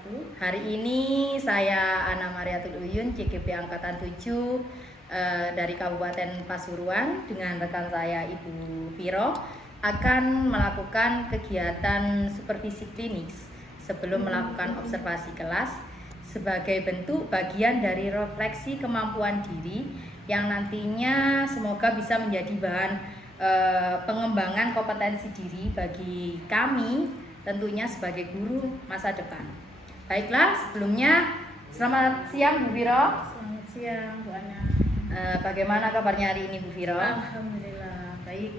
wabarakatuh. Hari ini saya Ana Mariatul Uyun, CGP Angkatan 7 dari Kabupaten Pasuruan dengan rekan saya Ibu Viro akan melakukan kegiatan supervisi klinis sebelum melakukan observasi kelas sebagai bentuk bagian dari refleksi kemampuan diri yang nantinya semoga bisa menjadi bahan pengembangan kompetensi diri bagi kami tentunya sebagai guru masa depan. Baiklah, sebelumnya selamat siang Bu Viro. Selamat siang Bu Ana. Bagaimana kabarnya hari ini Bu Viro? Alhamdulillah baik.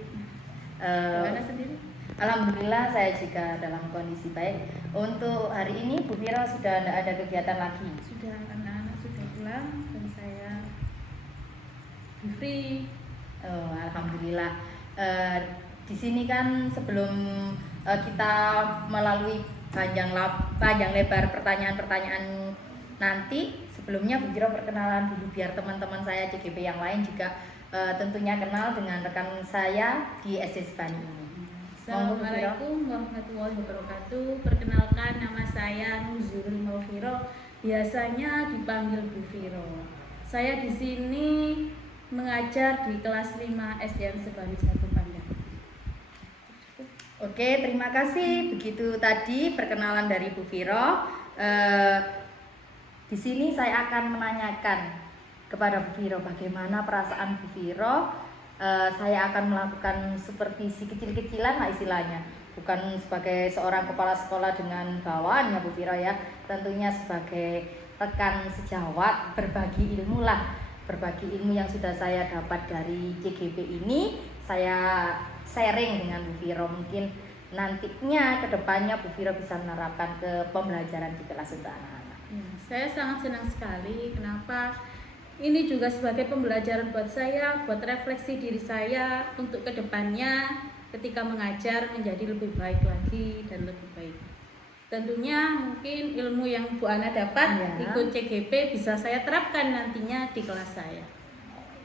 Bu Ana sendiri? Alhamdulillah saya juga dalam kondisi baik. Untuk hari ini Bu Viro sudah tidak ada kegiatan lagi? Sudah, anak-anak sudah pulang dan saya free. Oh, alhamdulillah. Di sini kan sebelum kita melalui panjang lebar pertanyaan-pertanyaan nanti, sebelumnya Bu Viro perkenalan dulu biar teman-teman saya CGP yang lain juga tentunya kenal dengan rekan saya di SD Sebani ini. Assalamualaikum warahmatullahi wabarakatuh. Perkenalkan, nama saya Nuzurul Maufiro, biasanya dipanggil Bu Viro. Saya di sini mengajar di kelas 5 SDN Sebani 1 Pandang. Oke, terima kasih. Begitu tadi perkenalan dari Bu Viro. Di sini saya akan menanyakan kepada Bu Viro bagaimana perasaan Bu Viro. Saya akan melakukan supervisi kecil-kecilan lah istilahnya, bukan sebagai seorang kepala sekolah dengan bawahannya Bu Viro ya, tentunya sebagai rekan sejawat berbagi ilmu lah. Berbagi ilmu yang sudah saya dapat dari CGP ini saya sharing dengan Bu Viro. Mungkin nantinya kedepannya Bu Viro bisa menerapkan ke pembelajaran di kelas untuk anak-anak. Saya sangat senang sekali. Kenapa? Ini juga sebagai pembelajaran buat saya, buat refleksi diri saya untuk kedepannya ketika mengajar menjadi lebih baik lagi dan lebih baik. Tentunya mungkin ilmu yang Bu Ana dapat ikut CGP bisa saya terapkan nantinya di kelas saya.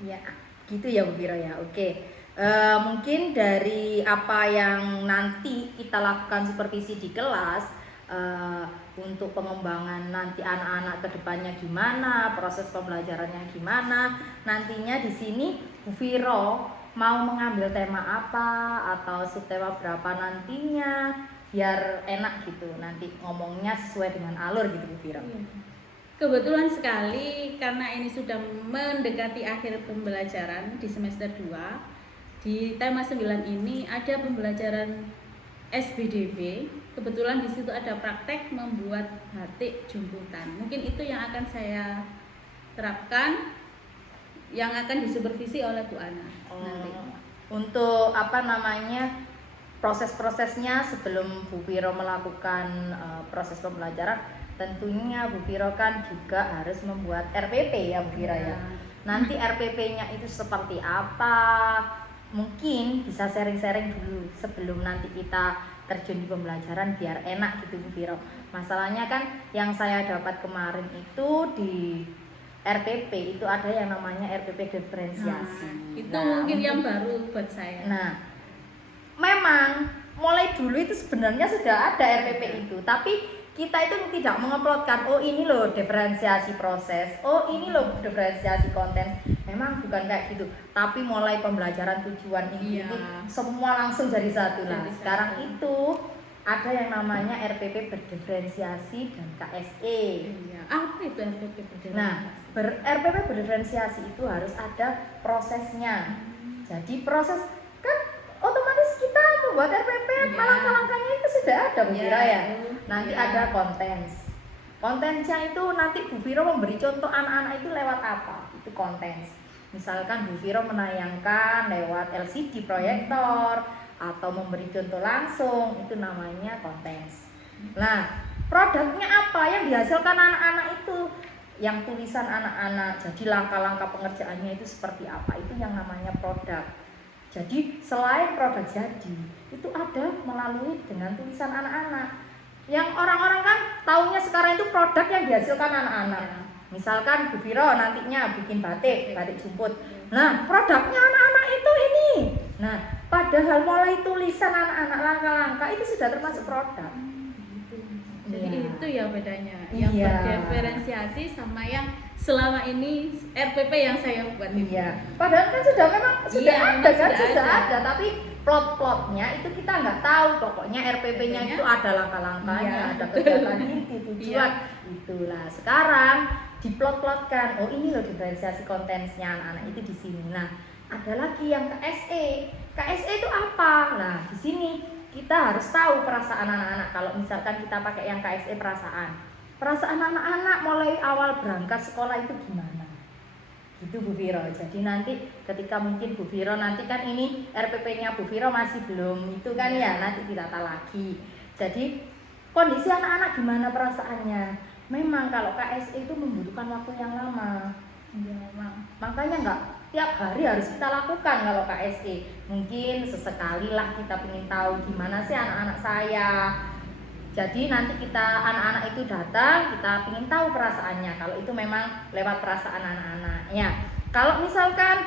Ya, gitu ya Bu Viro ya. Oke. Mungkin dari apa yang nanti kita lakukan supervisi di kelas, untuk pengembangan nanti anak-anak kedepannya gimana, proses pembelajarannya gimana, nantinya di sini Bu Viro mau mengambil tema apa atau subtema berapa nantinya biar enak gitu nanti ngomongnya sesuai dengan alur gitu Bu Viro. Kebetulan sekali karena ini sudah mendekati akhir pembelajaran di semester 2. Di tema 9 ini ada pembelajaran SBDB. Kebetulan di situ ada praktek membuat batik jumputan. Mungkin itu yang akan saya terapkan, yang akan disupervisi oleh Bu Ana nanti. Untuk proses-prosesnya sebelum Bu Viro melakukan proses pembelajaran, tentunya Bu Viro kan juga harus membuat RPP ya Bu Viro ya. Nanti RPP-nya itu seperti apa? Mungkin bisa sharing-sharing dulu sebelum nanti kita terjun di pembelajaran biar enak gitu Bu Viro. Masalahnya kan yang saya dapat kemarin itu di RPP itu ada yang namanya RPP diferensiasi. Itu mungkin yang baru buat saya. Nah, memang mulai dulu itu sebenarnya sudah ada RPP itu, tapi kita itu tidak menguploadkan, oh ini loh diferensiasi proses, oh ini loh diferensiasi konten. Memang bukan kayak gitu, tapi mulai pembelajaran tujuan ini semua langsung jadi satu lah. Sekarang itu ada yang namanya RPP berdiferensiasi dan KSE. Apa itu RPP berdiferensiasi? Nah, RPP berdiferensiasi itu harus ada prosesnya. Jadi proses kan otomatis kita membuat RPP langkah-langkahnya itu sudah ada Bu Viro ya. Nanti ada kontens. Kontensnya itu nanti Bu Viro memberi contoh anak-anak itu lewat apa? Itu kontens. Misalkan Bu Viro menayangkan lewat LCD proyektor atau memberi contoh langsung, itu namanya kontens. Nah, produknya apa yang dihasilkan anak-anak itu? Yang tulisan anak-anak. Jadi langkah-langkah pengerjaannya itu seperti apa? Itu yang namanya produk. Jadi selain produk jadi, itu ada melalui dengan tulisan anak-anak. Yang orang-orang kan taunya sekarang itu produk yang dihasilkan anak-anak. Misalkan Bu Viro nantinya bikin batik jumput. Nah, produknya anak-anak itu ini. Nah, padahal mulai tulisan anak-anak langkah-langkah itu sudah termasuk produk. Jadi Iya. itu ya bedanya, yang Iya. berdiferensiasi sama yang selama ini RPP yang saya buat itu. Iya, padahal kan sudah memang sudah Iya, ada memang kan sudah sudah ada. ada, tapi plot-plotnya itu kita nggak tahu. Pokoknya RPP-nya RPP-nya itu ada langkah-langkahnya, iya, ada betul. kegiatan inti, tujuan. Iya. Itulah sekarang diplot-plotkan. Oh ini loh diferensiasi kontennya anak-anak itu di sini. Nah ada lagi yang KSE. KSE itu apa? Nah di sini kita harus tahu perasaan anak-anak. Kalau misalkan kita pakai yang KSE perasaan anak-anak mulai awal berangkat sekolah itu gimana? Gitu Bu Viro. Jadi nanti ketika mungkin Bu Viro nanti kan ini RPP-nya Bu Viro masih belum itu kan ya, nanti ditata lagi. Jadi kondisi anak-anak gimana perasaannya? Memang kalau KSE itu membutuhkan waktu yang lama. Iya, memang. Makanya nggak tiap hari harus kita lakukan kalau KSE. Mungkin sesekali lah kita ingin tahu gimana sih anak-anak saya. Jadi nanti kita anak-anak itu datang, kita ingin tahu perasaannya. Kalau itu memang lewat perasaan anak-anak. Ya, kalau misalkan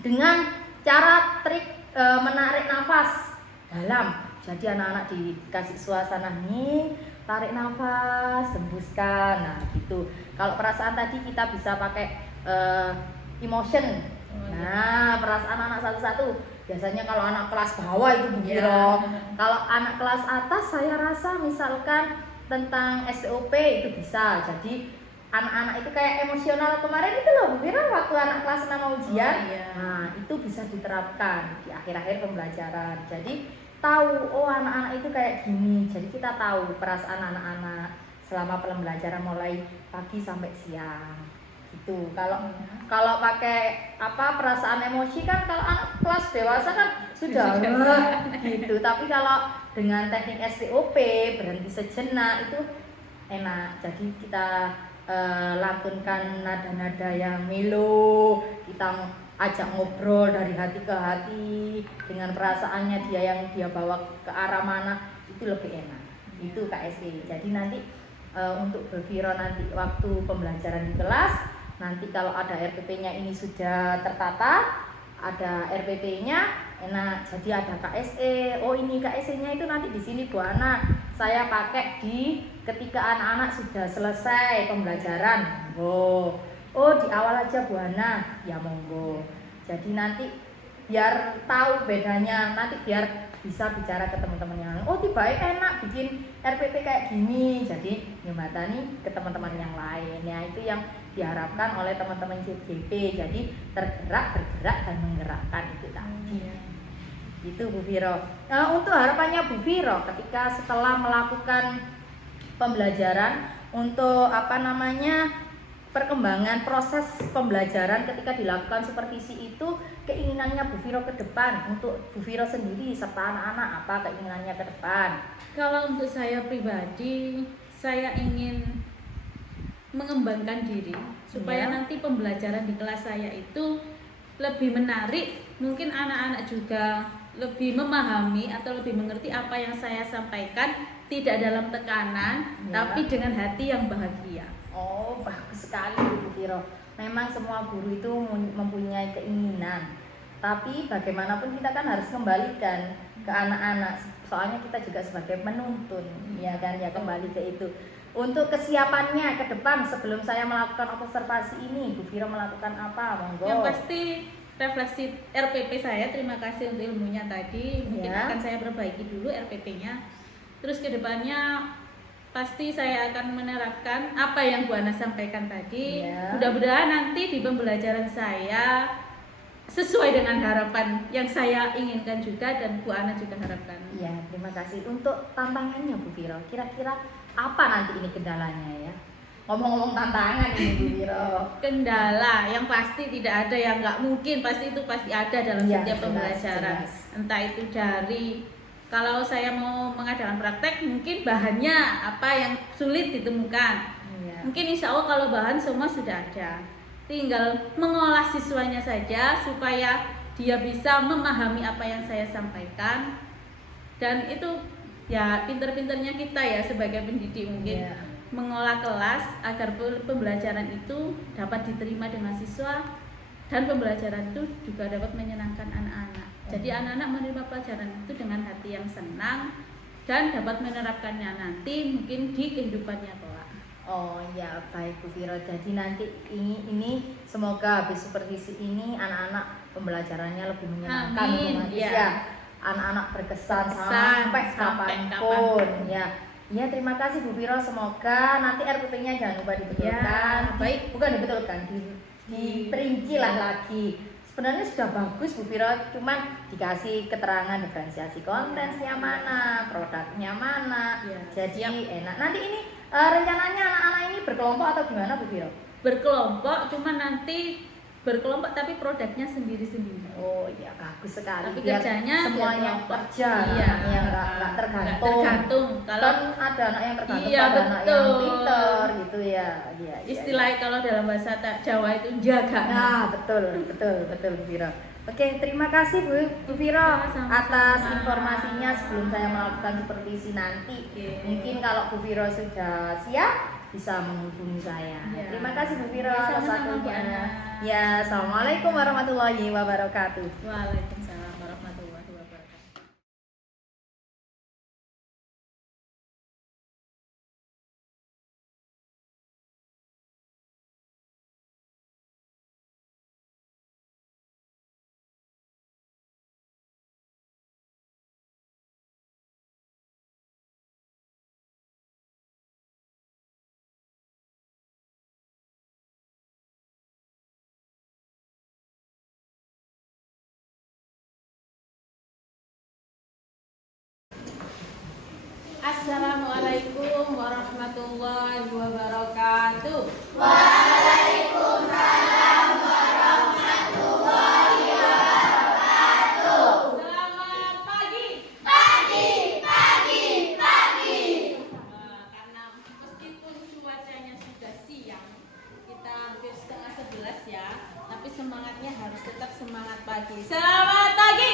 dengan cara trik menarik nafas dalam, jadi anak-anak dikasih suasana nih, tarik nafas, hembuskan. Nah, gitu. Kalau perasaan tadi kita bisa pakai emotion. Nah, perasaan anak satu-satu. Biasanya kalau anak kelas bawah itu Bu Viro. Kalau anak kelas atas saya rasa misalkan tentang STOP itu bisa. Jadi anak-anak itu kayak emosional kemarin itu loh Bu Viro waktu anak kelas 6 mau ujian. Oh, iya. Nah, itu bisa diterapkan di akhir-akhir pembelajaran. Jadi tahu oh anak-anak itu kayak gini. Jadi kita tahu perasaan anak-anak selama pembelajaran mulai pagi sampai siang. Itu kalau pakai apa perasaan emosi kan kalau anak kelas dewasa kan sudah gitu. Tapi kalau dengan teknik STOP berhenti sejenak itu enak. Jadi kita lantunkan nada-nada yang melo, kita ajak ngobrol dari hati ke hati dengan perasaannya dia yang dia bawa ke arah mana itu lebih enak. Itu KSE. Jadi nanti untuk Bu Viro nanti waktu pembelajaran di kelas nanti kalau ada RPP-nya ini sudah tertata, ada RPP-nya enak. Jadi ada KSE. Oh ini KSE-nya itu nanti di sini Bu Ana. Saya pakai di ketika anak-anak sudah selesai pembelajaran. Oh di awal aja Bu Ana. Ya monggo. Jadi nanti biar tahu bedanya, nanti biar bisa bicara ke teman-teman yang lain. Oh tiba enak bikin RPP kayak gini. Jadi nyembatani ke teman-teman yang lain. Ya itu yang diharapkan oleh teman-teman JJP. Jadi tergerak, bergerak dan menggerakkan itu tadi. Itu Bu Viro. Nah, untuk harapannya Bu Viro ketika setelah melakukan pembelajaran untuk perkembangan proses pembelajaran ketika dilakukan supervisi itu, keinginannya Bu Viro ke depan untuk Bu Viro sendiri serta anak-anak apa keinginannya ke depan? Kalau untuk saya pribadi, saya ingin mengembangkan diri supaya nanti pembelajaran di kelas saya itu lebih menarik, mungkin anak-anak juga lebih memahami atau lebih mengerti apa yang saya sampaikan, tidak dalam tekanan tapi dengan hati yang bahagia. Oh bagus sekali Bu Viro. Memang semua guru itu mempunyai keinginan, tapi bagaimanapun kita kan harus kembalikan ke anak-anak. Soalnya kita juga sebagai penuntun, ya kan, ya kembali ke itu. Untuk kesiapannya ke depan sebelum saya melakukan observasi ini, Bu Viro melakukan apa? Monggo. Yang pasti refleksi RPP saya, terima kasih untuk ilmunya tadi. Mungkin akan saya perbaiki dulu RPP-nya. Terus ke depannya pasti saya akan menerapkan apa yang Bu Ana sampaikan tadi. Mudah-mudahan nanti di pembelajaran saya sesuai dengan harapan yang saya inginkan juga dan Bu Ana juga harapkan. Iya, terima kasih. Untuk tantangannya Bu Viro, kira-kira apa nanti ini kendalanya ya? Ngomong-ngomong tantangan ini Bu Viro. Kendala yang pasti tidak ada yang nggak mungkin, pasti itu pasti ada dalam setiap pembelajaran. Entah itu dari kalau saya mau mengadakan praktek mungkin bahannya apa yang sulit ditemukan. Mungkin insya Allah kalau bahan semua sudah ada. Tinggal mengolah siswanya saja supaya dia bisa memahami apa yang saya sampaikan. Dan itu ya pinter-pinternya kita ya sebagai pendidik mungkin mengolah kelas agar pembelajaran itu dapat diterima dengan siswa dan pembelajaran itu juga dapat menyenangkan anak-anak. Jadi anak-anak menerima pelajaran itu dengan hati yang senang dan dapat menerapkannya nanti mungkin di kehidupannya kelak. Oh ya, baik Bu Viro. Jadi nanti ini semoga habis supervisi ini anak-anak pembelajarannya lebih menyenangkan, Amin, otomatis ya. ya. Anak-anak berkesan Berkesan sampai sampai kapanpun ya. Ya, terima kasih Bu Viro. Semoga nanti RPP-nya jangan lupa dibetulkan. Ya, baik. Bukan dibetulkan, diperinci lah lagi. Sebenarnya sudah bagus Bu Viro, cuman dikasih keterangan diferensiasi kontensnya mana, produknya mana. Ya, Jadi enak. Nanti ini rencananya anak-anak ini berkelompok atau gimana Bu Viro? Berkelompok, cuma nanti berkelompok tapi produknya sendiri-sendiri. Oh iya, bagus sekali. Tapi Biar kerjanya semuanya berkelompok. kerja, Iya, ya nggak tergantung. Nggak tergantung. Kalau Kan ada anak yang tergantung, Iya, ada anak yang betul. pinter gitu ya. Iya, istilahnya kalau dalam bahasa Jawa itu jaga. Nah, betul Bu Viro. Oke, terima kasih Bu Viro Ya, sama-sama. atas informasinya sebelum saya melakukan supervisi nanti. Oke. Mungkin kalau Bu Viro sudah siap bisa menghubungi saya. Ya. Terima kasih Bu Viro Ya, atas sama-sama, Bu waktunya. Ana. Ya, assalamualaikum warahmatullahi wabarakatuh. Waalaikumsalam warahmatullahi wabarakatuh. Assalamualaikum warahmatullahi wabarakatuh. Selamat pagi. Karena meskipun cuacanya sudah siang, kita hampir setengah 11 ya, tapi semangatnya harus tetap semangat pagi. Selamat pagi.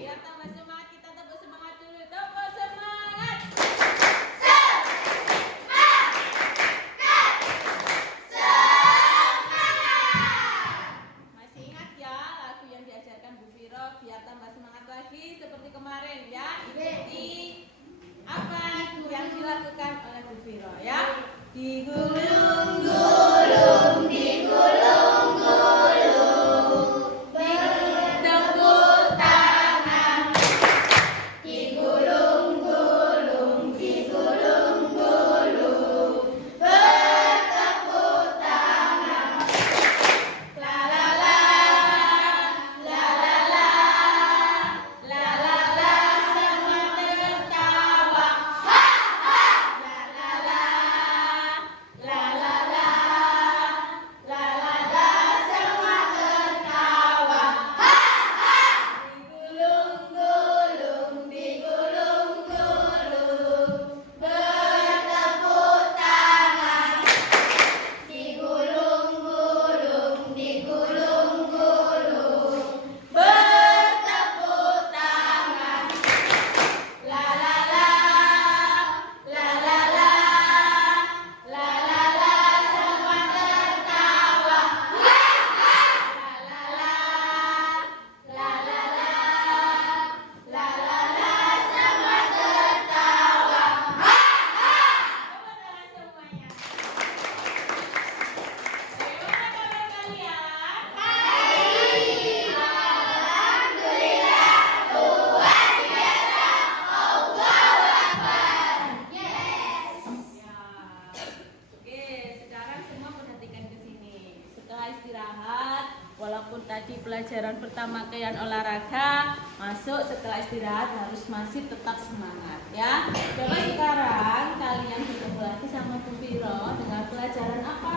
Biar tambah semangat, kita tepuk semangat dulu. Tepuk semangat. Masih ingat ya lagu yang diajarkan Bu Viro biar tambah semangat lagi seperti kemarin ya. Ikuti apa yang dilakukan oleh Bu Viro ya. Digulung-gulung, digulung-gulung, bertepuk tangan. Digulung-gulung, digulung-gulung, bertepuk tangan. La la la, la la la, la la la, semua tertawa. Ha ha, la la la, la la la, la la la, semua tertawa. Ha ha, digulung-gulung, digulung-gulung, bertepuk tangan. Digulung-gulung, digulung-gulung, bertepuk tangan. La la la, la la la, la la la, semua tertawa. La la la, la la la, la la la, semua tertawa. Ha ha. Tepuk tangan semuanya. Bagaimana kabar kalian? Alhamdulillah, luar biasa. Allahu Akbar. Yes. Ya. Oke, sekarang semua perhatikan ke sini. Setelah istirahat, walaupun tadi pelajaran pertama kalian olahraga, masuk setelah istirahat harus masih tetap semangat ya. Coba sekarang kalian bertemu lagi sama Bu Viro dengan pelajaran apa?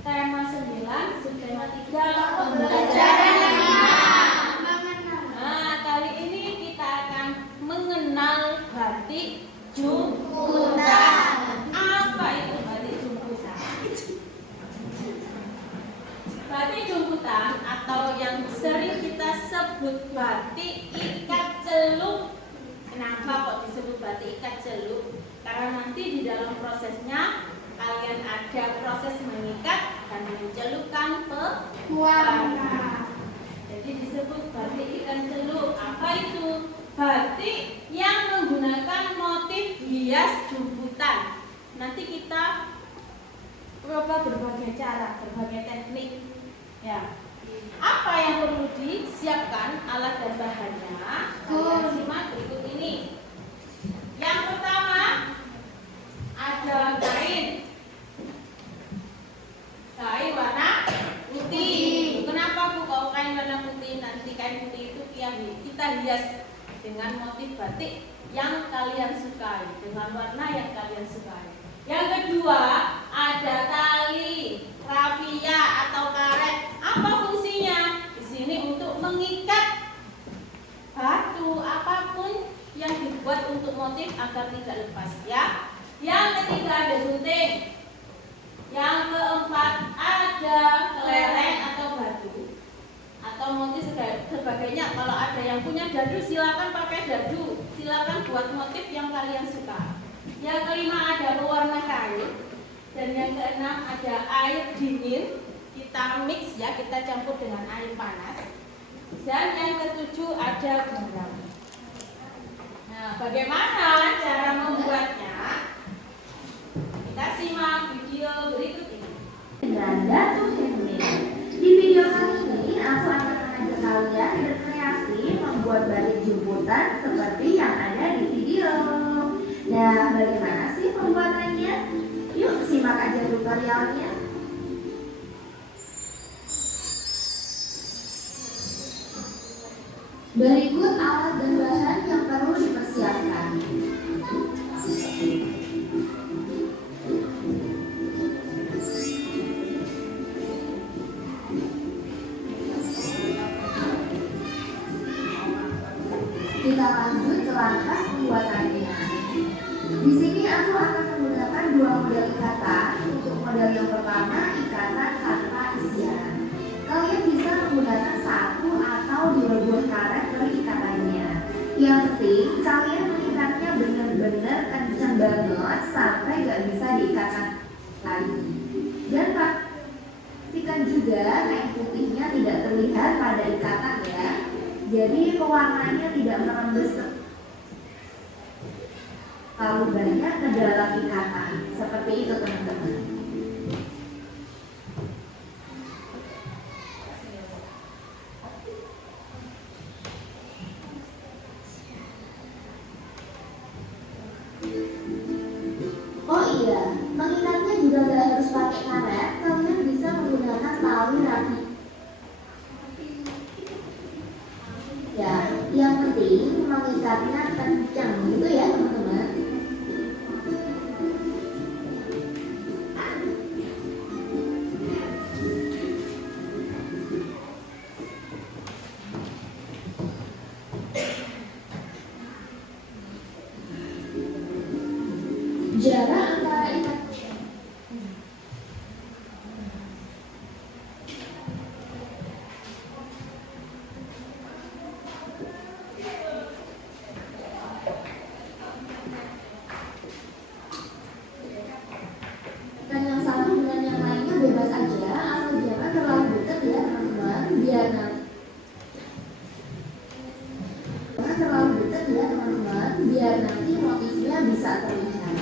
Tema 9, subtema 3, pembelajaran 5. Nah, kali ini kita akan mengenal batik Jumputan. Apa itu batik Jumputan? Batik Jumputan atau yang sering kita sebut batik ikat celup. Kenapa kok disebut batik ikat celup? Karena nanti di dalam prosesnya kalian ada proses mengikat dan mencelupkan pewarna. Jadi disebut disebut batik ikan celup. Apa itu? Batik yang menggunakan motif hias jumputan. Nanti kita coba berbagai cara, berbagai teknik. Ya. Apa yang perlu disiapkan alat dan bahannya? Kalian simak berikut ini. Yang pertama ada kain. Kain warna putih. Kenapa Bu kalau kain warna putih? Nanti kain putih itu kita hias dengan motif batik yang kalian sukai, dengan warna yang kalian sukai. Yang kedua ada tali, rafia atau karet. Apa fungsinya? Di sini untuk mengikat batu apapun yang dibuat untuk motif agar tidak lepas ya. Yang ketiga ada gunting. Yang keempat ada kelereng atau batu atau motif sebagainya. Kalau ada yang punya dadu silakan pakai dadu. Silakan buat motif yang kalian suka. Yang kelima ada pewarna kain. Dan yang keenam ada air dingin. Kita mix ya, kita campur dengan air panas. Dan yang ketujuh ada garam. Nah, bagaimana cara membuatnya? Kita simak video berikut ini. Datu Handmade. Di video kali ini aku akan mengajak kalian berkreasi membuat batik jumputan seperti yang ada di video. Nah, bagaimana sih pembuatannya? Yuk simak aja tutorialnya. Berikut alat dan bahan yang perlu dipersiapkan. Kita lanjut ke langkah pembuatannya. Di sini aku akan menggunakan dua model ikatan. Untuk model yang pertama, ikatan tanpa isian. Kalian bisa menggunakan satu atau dua buah karet per ikatannya. Yang penting kalian mengikatnya benar-benar kencang banget sampai gak bisa diikatkan lagi. Dan pastikan juga kain putihnya tidak terlihat pada ikatan ya. Jadi pewarnanya tidak merembes terlalu banyak ke dalam ikatan. Seperti itu teman-teman. Oh iya, mengikatnya juga gak harus pakai karet. Kalian bisa menggunakan tali rafi. Ya, yang penting mengikatnya kencang gitu ya teman-teman. Jarak antara ikat dan yang satu dengan yang lainnya bebas aja, asal jangan terlalu dekat ya teman-teman, biar jangan terlalu dekat ya teman-teman, biar nanti motifnya bisa terlihat.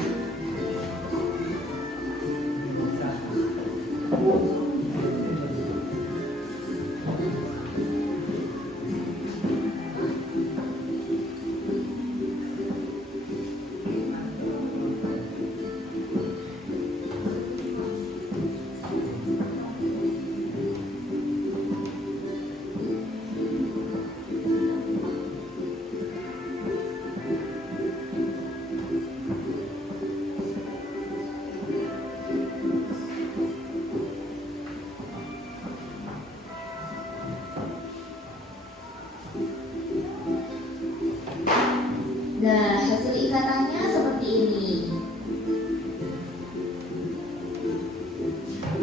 Nah, hasil ikatannya seperti ini.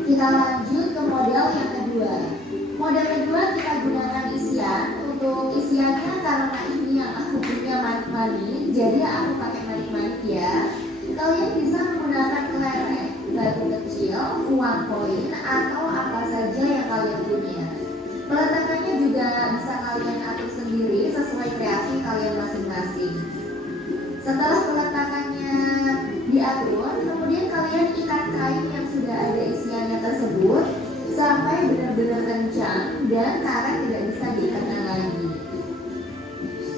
Kita lanjut ke model yang kedua. Model kedua kita gunakan isian. Untuk isiannya karena ini yang aku punya manik-manik, jadi aku pakai manik-manik ya. Kalian bisa menggunakan kelereng, batu kecil, uang koin, atau apa saja yang kalian punya. Peletakannya juga bisa kalian benar-benar kencang dan karet tidak bisa ditekan lagi.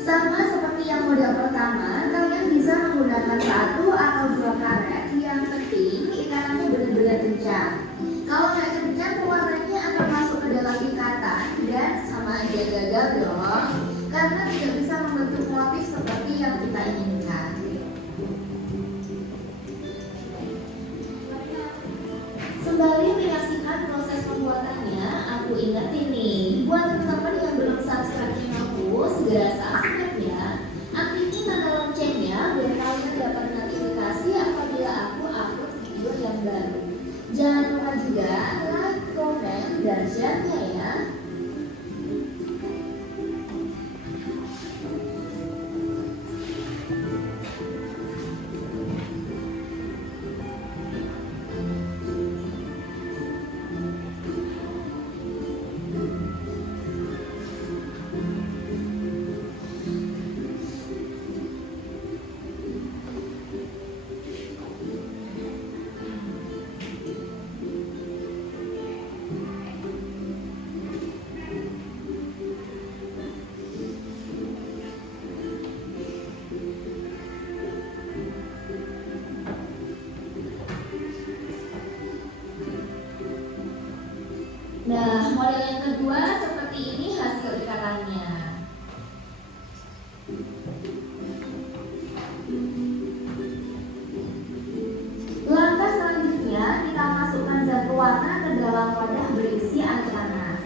Sama seperti yang model pertama, kalian bisa menggunakan 1 atau 2 karet. Yang penting ikatannya benar-benar kencang. Kalau nggak kencang, pewarnanya akan masuk ke dalam ikatan dan sama aja gagal dong, karena tidak bisa membentuk motif seperti yang kita inginkan. Sembari menyaksikan proses pembuatannya, aku ingetin nih, buat teman-teman yang belum subscribe channelku, segera subscribe ya. Aktifin tanda loncengnya biar kalian dapat notifikasi apabila aku upload video yang baru. Jangan lupa juga like, komen, dan share-nya ya. Nah, model yang kedua seperti ini hasil ikatannya. Langkah selanjutnya, kita masukkan zat pewarna ke dalam wadah berisi air panas.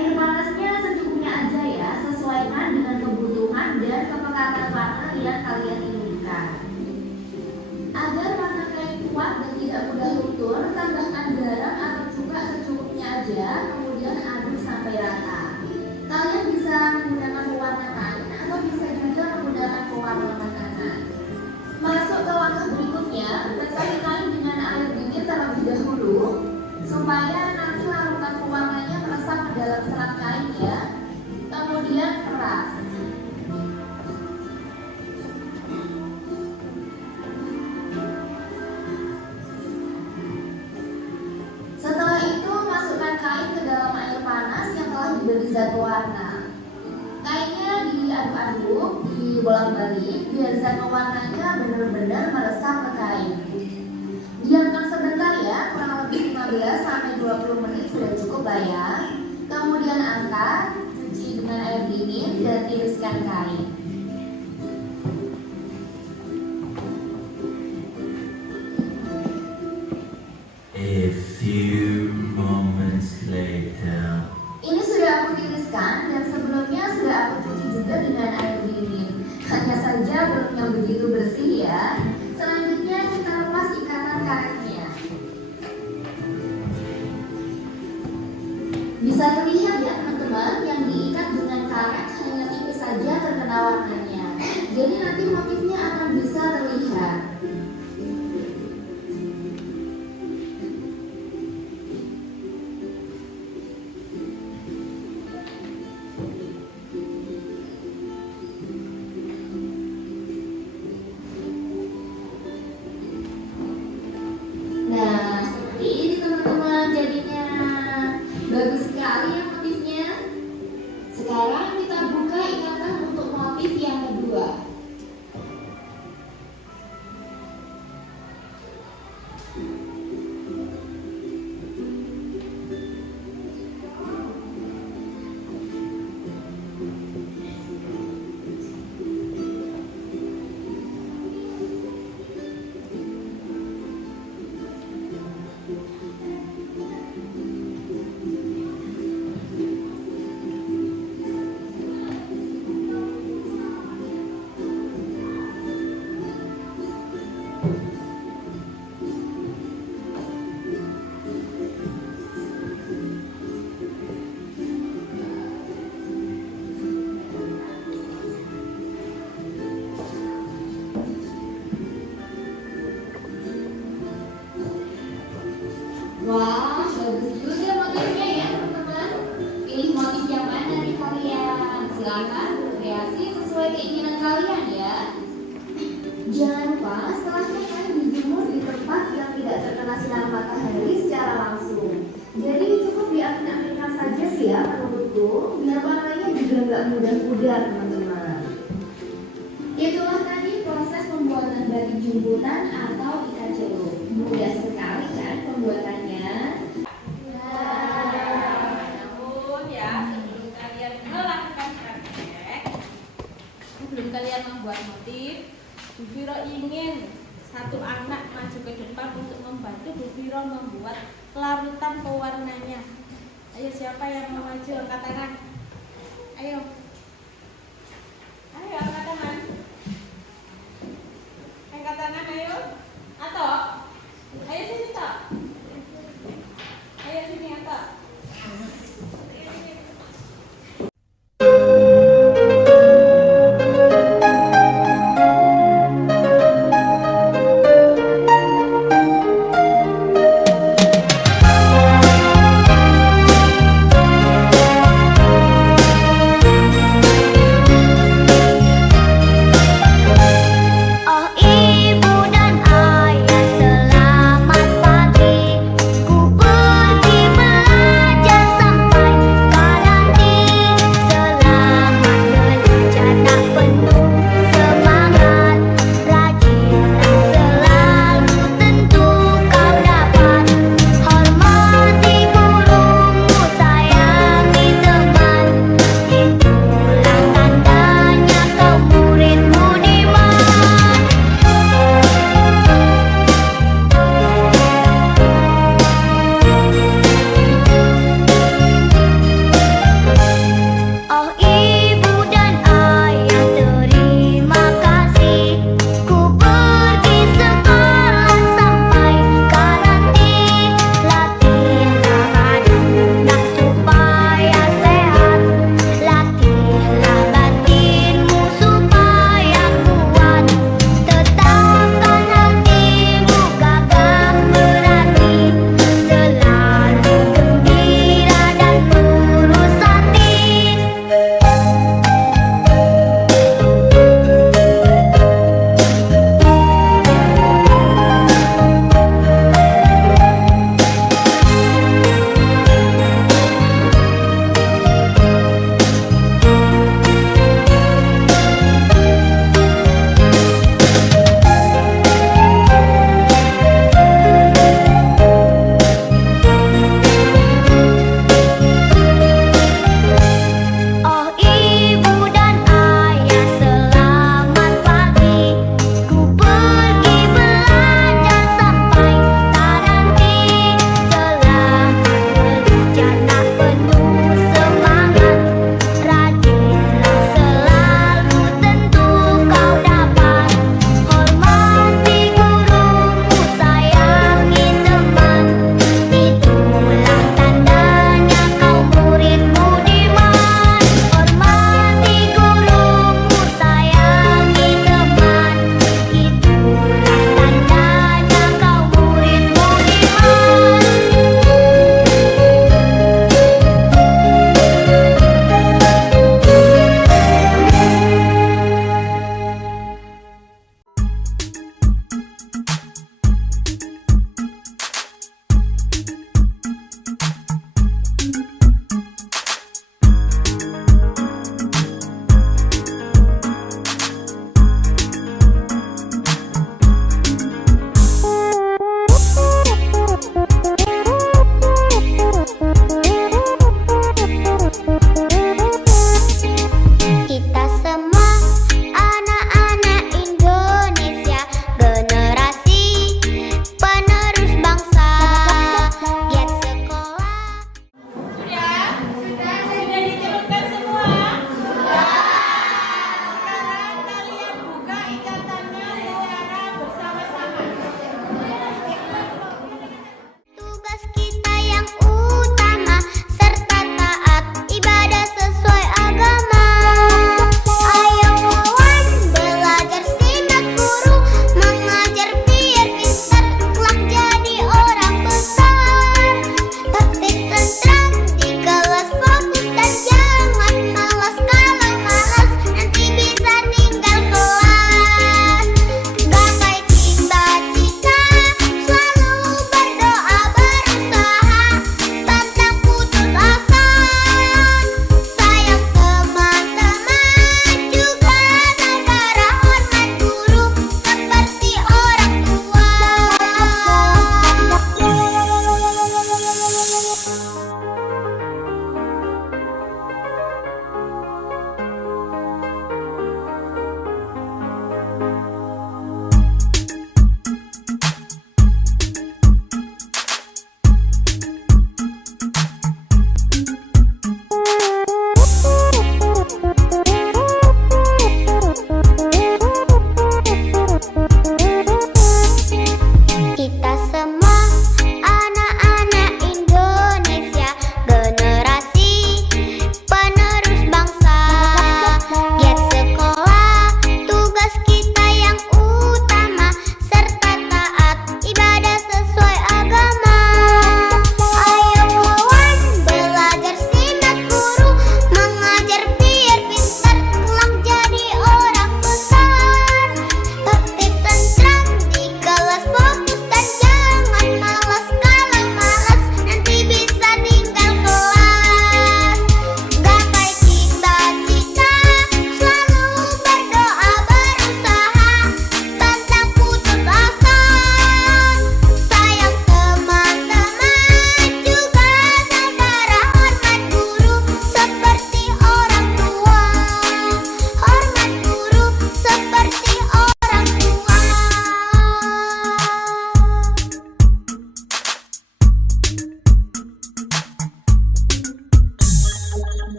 Air panasnya secukupnya aja ya, sesuaikan dengan kebutuhan dan kepekatan warna yang kalian inginkan. Agar warna kain kuat dan tidak mudah luntur, tambahkan garam atau cuka secukupnya aja, kemudian aduk sampai rata. Kalian bisa menggunakan pewarna kain atau bisa juga menggunakan pewarna makanan. Masuk ke langkah berikutnya, basahi kain dengan air dingin terlebih dahulu supaya nanti larutan pewarnanya meresap ke dalam serat kain ya. Kemudian peras. Setelah itu masukkan kain ke dalam air panas yang telah diberi zat pewarna. Kainnya diaduk-aduk, dibolak-balik biar zat pewarnanya benar-benar meresap ke kain. Diamkan sebentar ya, kurang lebih 15 sampai 20 menit sudah cukup lah ya. Kemudian angkat, cuci dengan air dingin dan tiriskan kain. A few moments later. Ini sudah aku tiriskan dan sebelumnya sudah aku cuci juga dengan air dingin. Hanya saja belum yang begitu bersih ya. Selanjutnya kita lepas ikatan karetnya. Bisa terlihat ya teman-teman, yang diikat dengan karet hanya tipis saja terkena warnanya. Jadi nanti motifnya akan bisa terlihat. Nah, seperti ini teman-teman jadinya. Bagus sekali ya motifnya. Sekarang kita buka ikatan untuk motif yang kedua. Wah, bagus juga motifnya ya teman-teman. Pilih motif yang mana nih kalian? Silakan berkreasi sesuai keinginan kalian ya. Jangan lupa setelahnya kalian dijemur di tempat yang tidak terkena sinar matahari secara langsung. Jadi cukup di angin-angin ikan atau ikan celung. Mudah sekali kan pembuatannya. Namun ya, sebelum kalian melakukan praktek, sebelum kalian membuat motif, Bu Viro ingin satu anak maju ke depan untuk membantu Bu Viro membuat larutan pewarnanya. Ayo, siapa yang mau maju? Angkat tangan. Ayo. Ayo, angkat tangan. Angkat tangan, ayo. Atau, ayo sini, Tok. Ayo sini, Atau.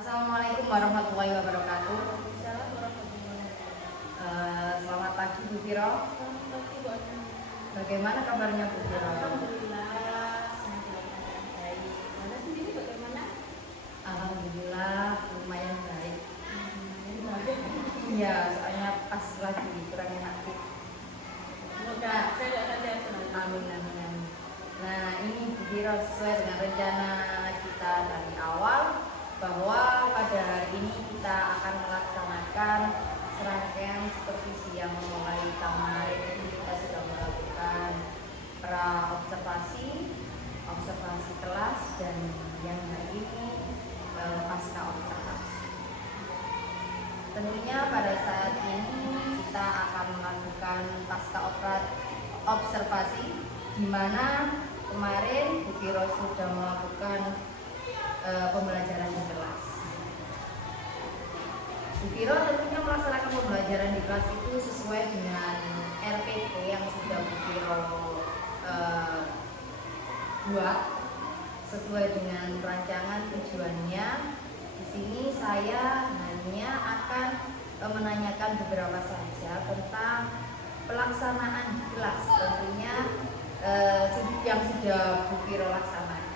Assalamualaikum warahmatullahi wabarakatuh. Waalaikumsalam warahmatullahi wabarakatuh. Selamat pagi Bu Viro. Selamat pagi Bu Ana. Bagaimana kabarnya Bu Viro? Alhamdulillah sangat keadaan baik. Mana sendiri bagaimana? Alhamdulillah lumayan baik. Baik. Iya, soalnya pas lagi kurang enak. Semoga saya akan sehat selalu. Amin amin amin. Nah ini Bu Viro sesuai dengan rencana kita dari awal bahwa pada hari ini kita akan melaksanakan serangkaian seperti yang mulai kemarin kita sudah melakukan observasi kelas dan yang hari ini pasca observasi. Tentunya pada saat ini kita akan melakukan pasca observasi di mana kemarin Bu Viro sudah melakukan pembelajaran di kelas. Bu Viro tentunya melaksanakan pembelajaran di kelas itu sesuai dengan RPP yang sudah Bu Viro buat sesuai dengan rancangan tujuannya. Di sini saya hanya akan menanyakan beberapa saja tentang pelaksanaan di kelas, tentunya yang sudah Bu Viro laksanakan.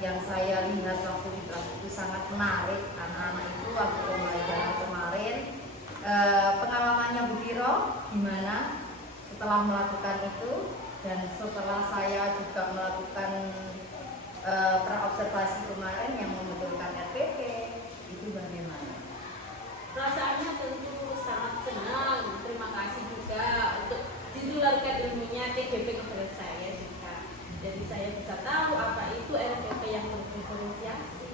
Yang saya lihat waktu di kelas itu sangat menarik, anak-anak itu waktu pembelajaran kemarin pengalamannya Bu Viro gimana setelah melakukan itu, dan setelah saya juga melakukan praobservasi kemarin yang membetulkan RPP itu bagaimana? Perasaannya tentu sangat senang. Terima kasih juga untuk ditularkan ilmunya TGP kepada saya juga. Jadi saya bisa tahu apa itu RPP yang berdiferensiasi.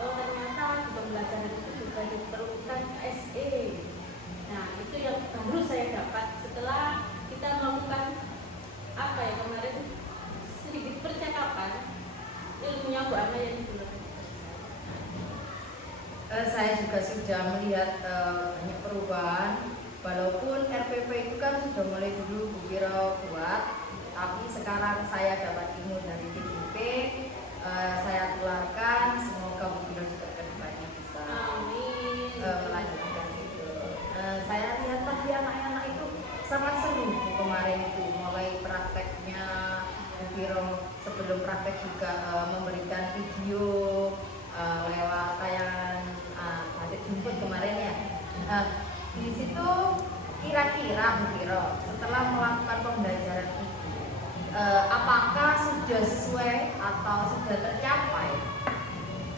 Oh ternyata di pembelajaran itu juga diperlukan SE. Nah itu yang baru saya dapat setelah kita melakukan apa ya kemarin sedikit percakapan ilmunya Bu Ana yang ditularkan. Saya juga sudah melihat banyak perubahan. Walaupun RPP itu kan sudah mulai dulu Bu Viro buat, tapi sekarang saya dapat ilmu dari TGP, saya tularkan. Semoga Bu Viro juga kedepannya bisa melanjutkan itu. Saya lihat tadi anak-anak itu sangat seru kemarin itu, mulai prakteknya Bu Viro sebelum praktek juga memberikan video lewat tayangan batik jemput kemarin ya. Di situ kira-kira Bu Viro setelah melakukan pembelajaran itu apakah sudah sesuai atau sudah tercapai?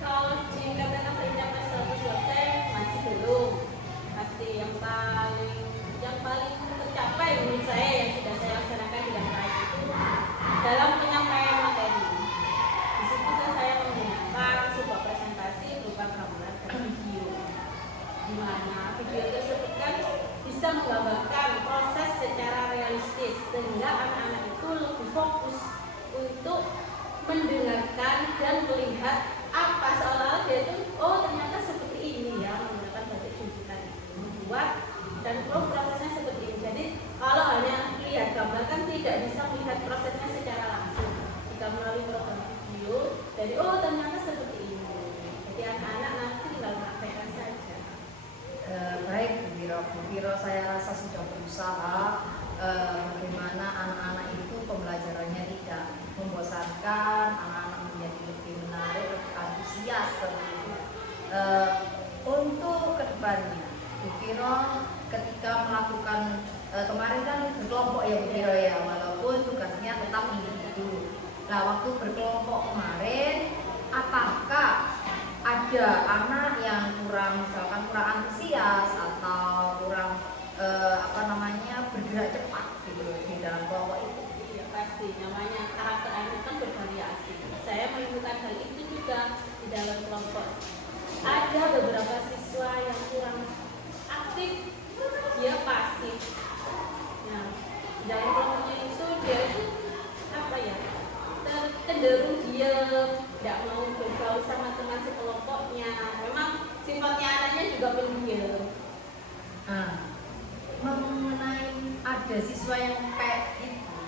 Kalau dikatakan tercapai 100% masih belum. Pasti yang paling tercapai menurut saya yang sudah saya laksanakan dengan baik itu dalam penyampaian materi. Di situ kan saya menggunakan sebuah presentasi berupa gambar dan video, di mana video tersebut kan bisa menggambarkan proses secara realistis sehingga anak-anak itu lebih fokus untuk mendengarkan dan melihat apa seolah-olah dia itu ternyata seperti ini ya menggunakan batik jemputan itu membuat dan prosesnya seperti ini. Jadi kalau hanya lihat gambar kan tidak bisa melihat prosesnya secara langsung. Jika melalui program video, jadi ternyata seperti ini. Jadi anak-anak nanti tinggal praktekkan saja. Baik Bu Viro saya rasa sudah berusaha bagaimana anak-anak itu pembelajarannya tidak membosankan, anak-anak menjadi lebih menarik, lebih antusias seperti itu. Untuk kedepannya Bu Viro ketika melakukan kemarin kan berkelompok ya Bu Viro ya, walaupun tugasnya tetap individu. Nah waktu berkelompok kemarin apakah ada anak yang misalkan kurang antusias atau kurang bergerak cepat gitu di dalam kelompok itu? Iya pasti, namanya karakter anak kan bervariasi. Saya menemukan hal itu juga di dalam kelompok. Ada beberapa siswa yang kurang aktif, dia pasif. Nah, di dalam kelompoknya itu dia itu cenderung diam, tidak mau bergaul sama teman sekelompoknya. Memang sifatnya anaknya juga pendiam. Nah, mengenai ada siswa yang kayak gitu,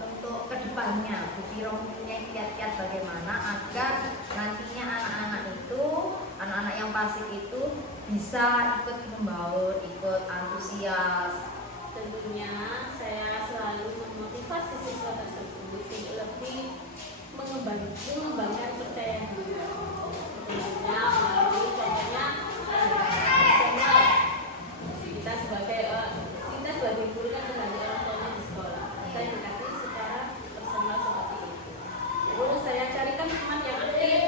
untuk kedepannya Bu Viro mempunyai kiat-kiat bagaimana agar nantinya anak asik itu bisa ikut membaur, ikut antusias. Tentunya saya selalu memotivasi siswa tersebut untuk lebih mengembangkan percaya diri. Tentunya melalui contohnya personal. Kita sebagai guru kan sebagai orang tua di sekolah. Saya mendekati secara personal seperti itu. Terus saya carikan teman yang aktif.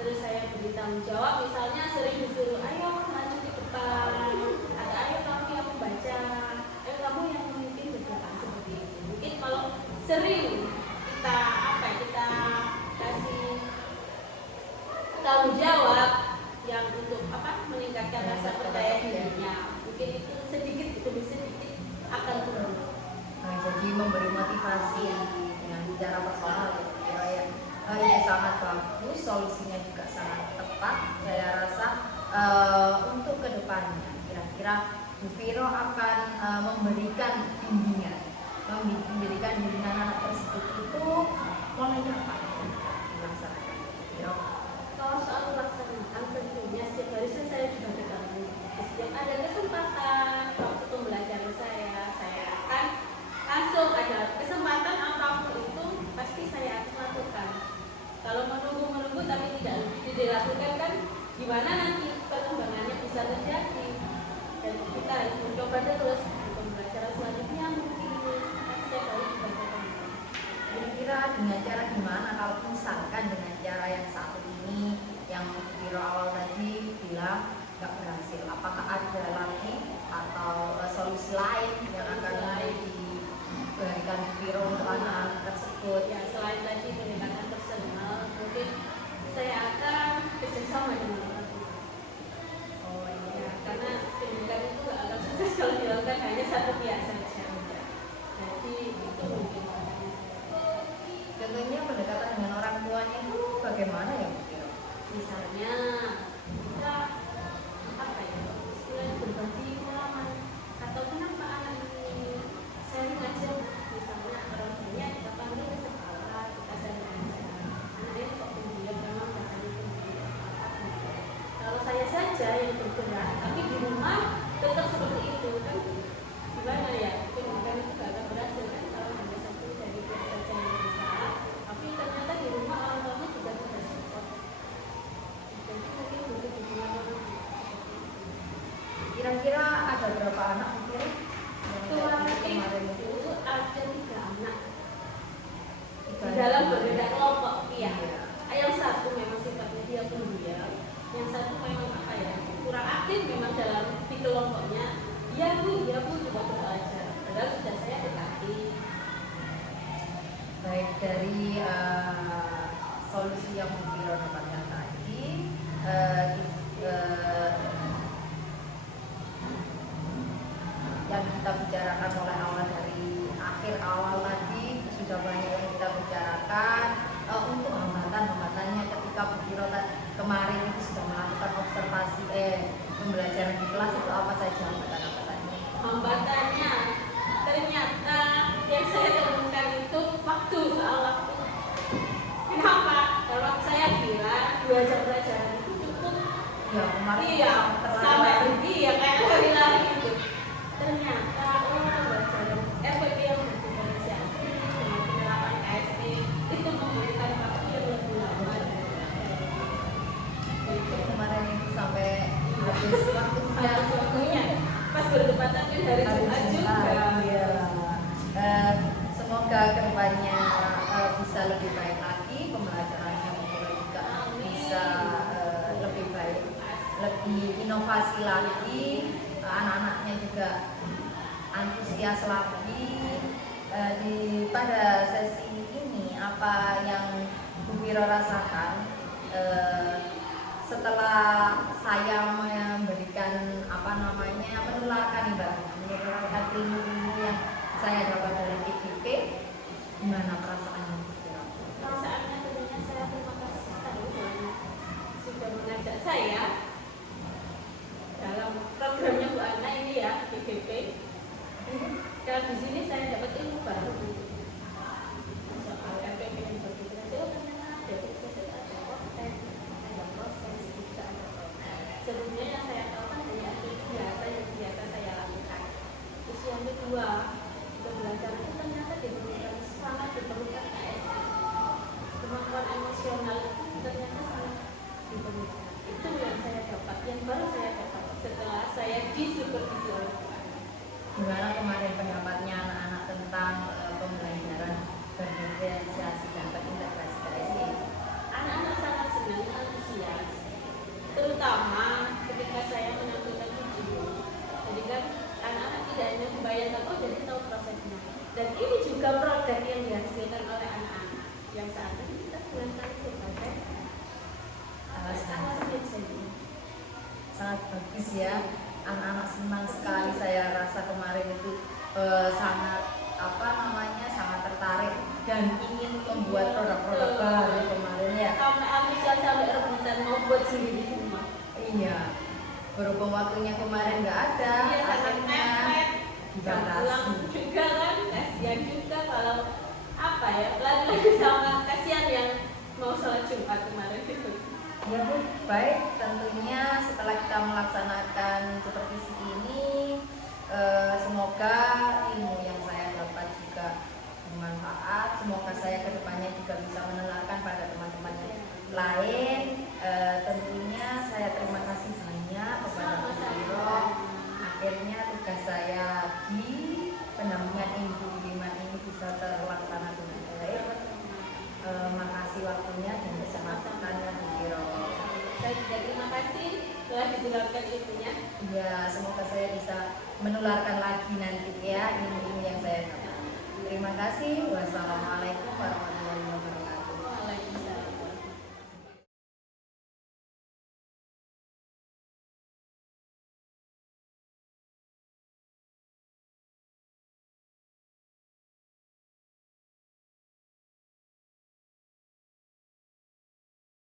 Terus saya beri tanggung jawab, misalnya sering disuruh, ayo maju di depan, atau ayo kamu yang membaca, ayo kamu yang memimpin berjalan seperti itu. Mungkin kalau sering kita kasih tanggung jawab yang untuk meningkatkan rasa percaya dirinya, mungkin itu sedikit demi sedikit akan turun. Nah, jadi memberi motivasi dengan bicara personal ya. Ini sangat bagus, solusinya juga sangat tepat. Saya rasa untuk kedepannya kira-kira Bu Viro akan memberikan bimbingan anak tersebut itu mulai kapan dilaksanakan? Viro? Kalau soal pelaksanaan tentunya setiap hari saya juga bergabung. Setiap ada kesempatan waktu pembelajaran saya akan langsung ada kesempatan apapun itu pasti saya akan lakukan. Kalau menunggu tapi tidak dilakukan kan gimana nanti perkembangannya bisa terjadi, dan kita harus mencoba terus di pembelajaran selanjutnya mungkin setiap hari juga berkembang. Kira-kira dengan cara gimana kalau misalkan dengan cara yang satu ini yang Viro awal tadi bilang nggak berhasil, apakah ada lagi atau solusi lain yang akan diberikan Viro untuk anak-anak tersebut? Ya, selain tadi pendekatan personal, mungkin saya akan bekerjasama dengan orang tua. Oh Ya, karena pendidikan itu nggak akan sukses kalau dilakukan hanya satu pihak saja. Jadi itu mungkin. Contohnya pendekatan dengan orang tuanya itu bagaimana ya Bu Viro? Misalnya kita istilahnya berbagi pengalaman atau kenapa anak ini sharing aja, misalnya orang tuanya kita panggil ke sekolah, kita sharing aja anaknya kok pendiam, memang bahasanya pendiam. Kalau saya saja yang bergerak tapi di rumah tetap seperti itu kan gimana ya, pendidikan itu gak akan berhasil kan kalau hanya satu dari pihak saja yang bisa, tapi ternyata di rumah orang tuanya juga tidak support. Jadi mungkin butuh dukungan orang tua. Kira-kira ada berapa anak Bu Viro? Keluarga Kemarin itu ada 3 anak di Tiga dalam anak. berbeda kelompok. Iya. Iya. Yang satu memang sifatnya dia pendiam, yang satu memang kurang aktif memang dalam di kelompoknya. Dia bu coba belajar. Padahal sudah saya dekati. Baik, dari solusi yang Bu Viro dapatkan tadi, yang kita bicarakan mulai awal dari akhir awal tadi sudah banyak yang kita bicarakan. Untuk hambatan-hambatannya ketika Bu Viro kemarin itu sudah melakukan observasi pembelajaran di kelas, itu apa saja hambatan-hambatannya? Hambatannya ternyata yang saya temukan itu waktu, soal waktu. Kenapa? Kalau saya bilang 2 jam pelajaran itu cukup. Ya kemarin Iya, terlalu sampai kayak lari-lari gitu. Ternyata pembelajaran FWB yang berdiferensiasi dengan penerapan KSP itu membutuhkan waktu yang lebih lama. kemarin itu sampai habis waktunya. Waktunya pas bertepatan kan hari Jumat juga. Ya. Semoga kedepannya bisa lebih baik lagi, pembelajarannya mungkin juga bisa lebih baik, lebih inovasi lagi, anak-anaknya juga antusias lagi. Pada sesi ini apa yang Bu Viro rasakan setelah saya memberikan menularkan ilmu-ilmu yang saya dapat dari TPP, gimana perasaannya Bu Viro? Perasaannya tentunya saya terima kasih sekali sudah mengajak saya dalam programnya Bu Ana ini ya, PBB. Dan di sini saya dapat ilmu baru soal FPP yang berdiferensiasi. Oh ternyata ada proses, ada proses, bisa ada proses. dua belajar itu ternyata diperlukan, sangat diperlukan KSI. Kemampuan emosional itu ternyata sangat diperlukan. Itu yang saya dapat, yang baru saya dapat setelah saya disupervisi oleh Tuhan. Gimana kemarin pendapatnya anak-anak tentang pembelajaran berdiferensiasi dan terintegrasi KSI? Anak-anak sangat senang, antusias, terutama ketika saya menampilkan video. Jadi kan anak-anak tidak hanya membayangkan, oh jadi tahu prosesnya. Dan ini juga produk yang dihasilkan oleh anak-anak yang saat ini kita gunakan sebagai alat jadi. Sangat bagus ya, anak-anak senang sekali. Saya rasa kemarin itu sangat sangat tertarik dan ingin membuat produk-produk baru kemarin ya. Sampai antusias, sampai rebutan mau buat sendiri semua. Iya, berhubung waktunya kemarin nggak ada, Iya, sangat akhirnya mepet. Pulang dibatasi. juga kan, kasihan juga kalau lagi sama kasihan yang mau sholat Jumat kemarin itu. Ya Bu, baik, tentunya setelah kita melaksanakan supervisi ini, semoga ilmu yang saya dapat juga bermanfaat. Semoga saya kedepannya juga bisa menularkan pada teman-teman yang lain. Tentunya saya terima kasih banyak kepada Bu Viro. Akhirnya tugas saya di pendampingan Ibu Wiman ini bisa terlaksana dengan baik. Makasih waktunya dan kesempatannya Bu Viro. Saya juga terima kasih telah dijelaskan ilmunya. Ya, semoga saya bisa menularkan lagi nanti ya ilmu-ilmu yang saya dapat. Terima kasih. Wassalamualaikum warahmatullahi wabarakatuh.